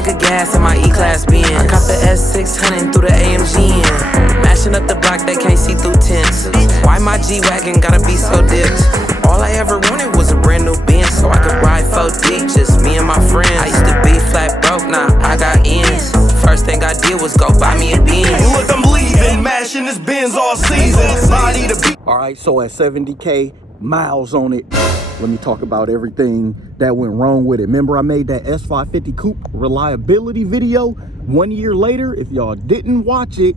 tank of gas in my E-Class Benz. I cop the S550 through the AMG in. Mashing up the block, they can't see through tents. Why my G-Wagon gotta be so dipped? All I ever wanted was a brand new Benz, so I could ride 4 deep, just me and my friends. I used to be flat broke, now I got ends. First thing I did was go buy me a Benz. Look, I'm leaving, mashing this Benz all season. Body to beat. All right, so at 70K miles on it, let me talk about everything that went wrong with it. Remember, I made that S550 Coupe reliability video 1 year later. If y'all didn't watch it,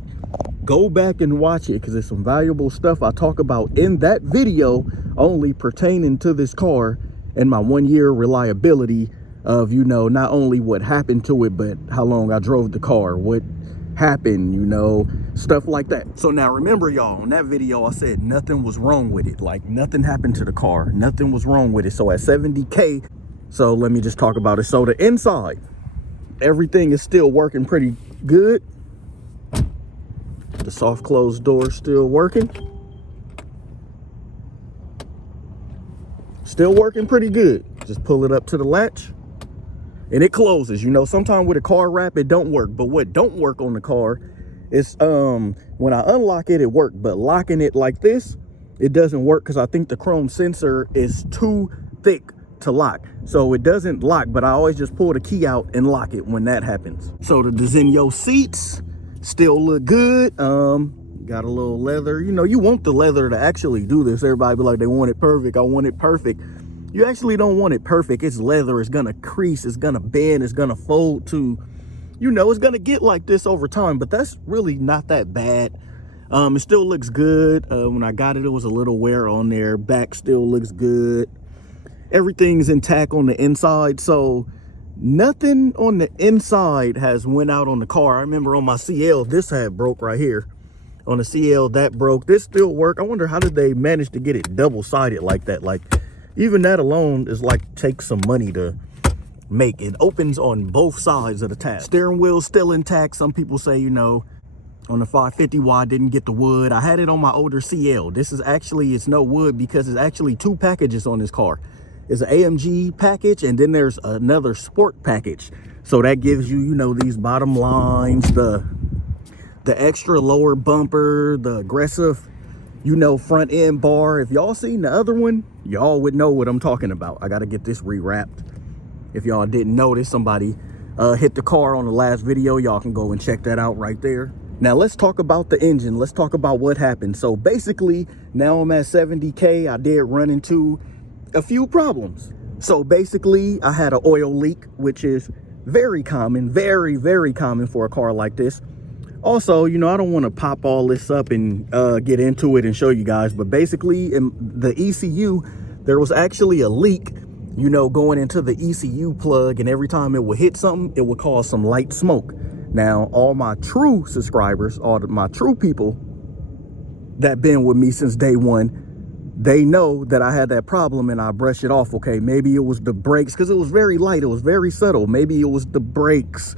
go back and watch it, because there's some valuable stuff I talk about in that video only pertaining to this car and my 1 year reliability of, you know, not only what happened to it, but how long I drove the car, what happened, you know, stuff like that. So now remember, y'all, on that video I said nothing was wrong with it, like nothing happened to the car, nothing was wrong with it. So at 70K, so let me just talk about it. So the inside, everything is still working pretty good. The soft close door still working. Still working pretty good. Just pull it up to the latch and it closes. You know, sometimes with a car wrap it don't work, but what don't work on the car is when I unlock it, it worked, but locking it like this, it doesn't work, because I think the chrome sensor is too thick to lock, so it doesn't lock. But I always just pull the key out and lock it when that happens. So the Desenio seats still look good. Got a little leather. You know, you want the leather to actually do this. Everybody be like, they want it perfect, I want it perfect. You actually don't want it perfect. It's leather. It's gonna crease, it's gonna bend, it's gonna fold to, you know, it's gonna get like this over time, but that's really not that bad. It still looks good. When I got it, it was a little wear on there. Back still looks good. Everything's intact on the inside, so nothing on the inside has went out on the car. I remember on my CL, this had broke right here. On the CL, that broke. This still work. I wonder how did they manage to get it double-sided like that? Like, even that alone is like takes some money to make. It opens on both sides of the tab. Steering wheel still intact. Some people say, you know, on the 550, why I didn't get the wood. I had it on my older CL. This is actually, it's no wood because it's actually 2 packages on this car. It's an AMG package, and then there's another sport package. So that gives you, you know, these bottom lines, the extra lower bumper, the aggressive, you know, front end bar. If y'all seen the other one, y'all would know what I'm talking about. I got to get this rewrapped. If y'all didn't notice, somebody hit the car on the last video. Y'all can go and check that out right there. Now let's talk about the engine. Let's talk about what happened. So basically, now I'm at 70K. I did run into a few problems. So basically, I had an oil leak, which is very common, very, very common for a car like this. Also, you know, I don't want to pop all this up and get into it and show you guys, but basically in the ECU, there was actually a leak, you know, going into the ECU plug, and every time it would hit something, it would cause some light smoke. Now, all my true subscribers, all my true people that been with me since day one, they know that I had that problem and I brushed it off. Okay, maybe it was the brakes, because it was very light, it was very subtle. Maybe it was the brakes,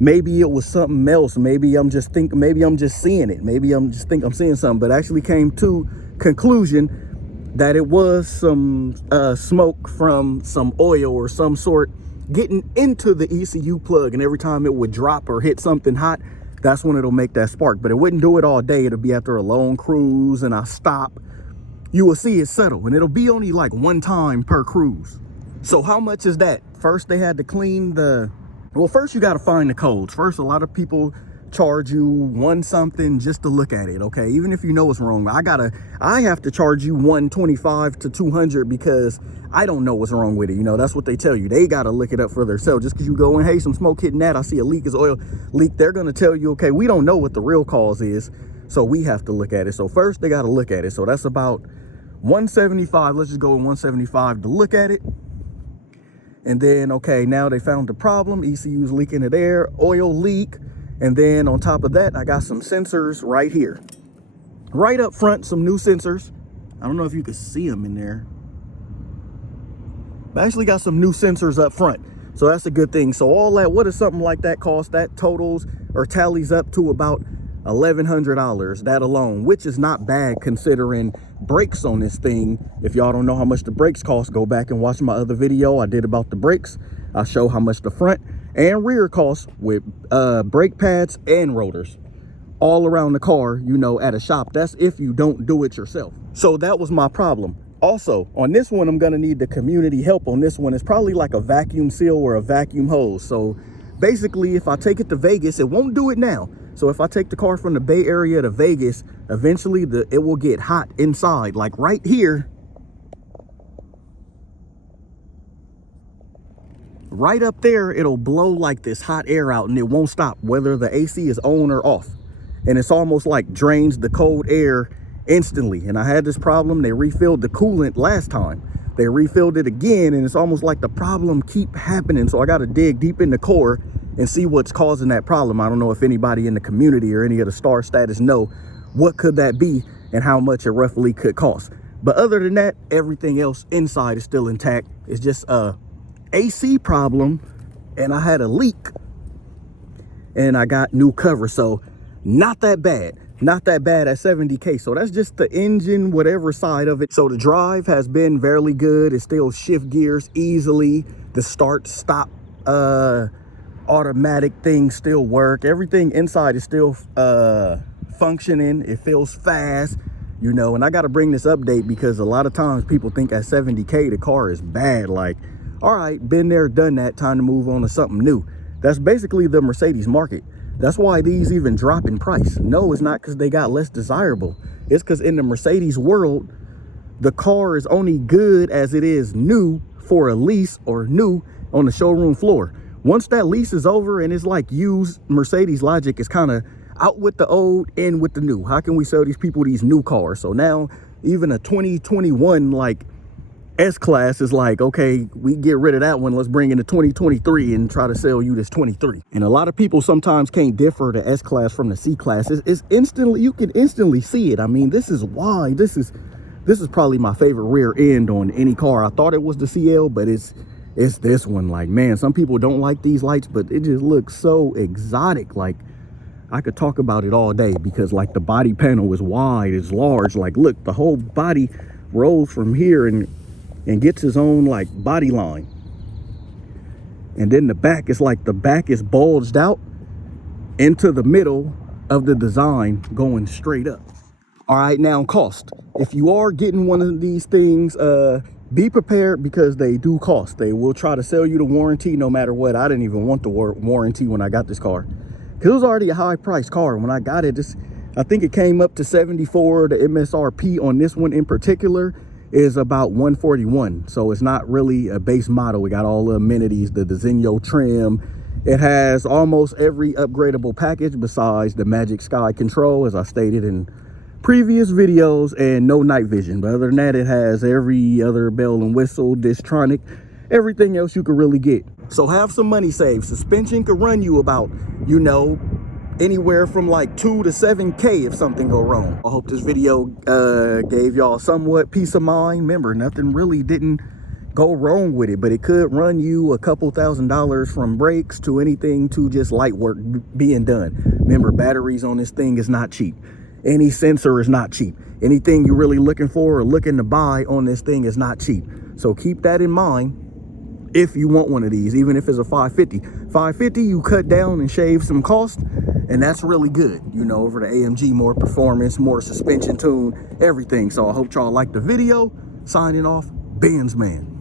maybe it was something else. Maybe I'm just seeing it. Maybe I'm seeing something, but actually came to conclusion that it was some smoke from some oil or some sort getting into the ECU plug, and every time it would drop or hit something hot, that's when it'll make that spark. But it wouldn't do it all day. It'll be after a long cruise and I stop, you will see it settle, and it'll be only like 1 time per cruise. So how much is that? First, they had to clean the, well, first you got to find the codes. First, a lot of people charge you 1 something just to look at it. Okay, even if you know it's wrong, I have to charge you 125 to 200 because I don't know what's wrong with it. You know, that's what they tell you. They got to look it up for themselves. Just because you go in, hey, some smoke hitting that, I see a leak, is oil leak, they're going to tell you, okay, we don't know what the real cause is, so we have to look at it. So first they got to look at it. So that's about 175. Let's just go with 175 to look at it. And then, okay, now they found the problem. ECU's leaking the air, oil leak. And then on top of that, I got some sensors right here. Right up front, some new sensors. I don't know if you can see them in there. But I actually got some new sensors up front. So that's a good thing. So all that, what does something like that cost? That totals or tallies up to about $1,100, that alone, which is not bad considering brakes on this thing. If y'all don't know how much the brakes cost, go back and watch my other video I did about the brakes. I'll show how much the front and rear costs with brake pads and rotors all around the car, you know, at a shop. That's if you don't do it yourself. So that was my problem. Also, on this one, I'm gonna need the community help on this one. It's probably like a vacuum seal or a vacuum hose. So basically, if I take it to Vegas, it won't do it now. So if I take the car from the Bay Area to Vegas, eventually it will get hot inside, like right here. Right up there, it'll blow like this hot air out and it won't stop, whether the AC is on or off. And it's almost like drains the cold air instantly. And I had this problem. They refilled the coolant last time. They refilled it again, and it's almost like the problem keep happening. So I got to dig deep in the core and see what's causing that problem. I don't know if anybody in the community or any of the star status know what could that be and how much it roughly could cost. But other than that, everything else inside is still intact. It's just a AC problem, and I had a leak and I got new cover. So not that bad. Not that bad at 70K. So that's just the engine, whatever side of it. So the drive has been fairly good. It still shift gears easily. The start stop automatic things still work. Everything inside is still functioning. It feels fast, you know. And I got to bring this update because a lot of times people think at 70K the car is bad. Like, all right, been there, done that, time to move on to something new. That's basically the Mercedes market. That's why these even drop in price. No, it's not because they got less desirable. It's because in the Mercedes world, the car is only good as it is new for a lease or new on the showroom floor. Once that lease is over and it's like used, Mercedes logic is kind of out with the old, in with the new. How can we sell these people these new cars? So now even a 2021 like S-Class is like, okay, we get rid of that one. Let's bring in a 2023 and try to sell you this 23. And a lot of people sometimes can't differ the S-Class from the C-Class. It's instantly, you can instantly see it. I mean, this is why this is probably my favorite rear end on any car. I thought it was the CL, but it's this one. Like, man, some people don't like these lights, but it just looks so exotic. Like, I could talk about it all day because like the body panel is wide, it's large. Like, look, the whole body rolls from here and gets his own like body line. And then the back is like, the back is bulged out into the middle of the design going straight up. All right, now cost. If you are getting one of these things, be prepared because they do cost. They will try to sell you the warranty no matter what. I didn't even want the warranty when I got this car because it was already a high price car. When I got it, I think it came up to 74. The MSRP on this one in particular is about 141. So it's not really a base model. We got all the amenities, the Zenio trim. It has almost every upgradable package besides the Magic Sky control, as I stated in previous videos, and no night vision. But other than that, it has every other bell and whistle, Distronic, everything else you could really get. So have some money saved. Suspension could run you about, you know, anywhere from like 2 to 7K if something go wrong. I hope this video gave y'all somewhat peace of mind. Remember, nothing really didn't go wrong with it, but it could run you a couple $1,000s from brakes to anything to just light work being done. Remember, batteries on this thing is not cheap. Any sensor is not cheap. Anything you're really looking for or looking to buy on this thing is not cheap. So keep that in mind if you want one of these, even if it's a 550. 550, you cut down and shave some cost, and that's really good, you know, over the AMG, more performance, more suspension tune, everything. So I hope y'all liked the video. Signing off, Benz Man.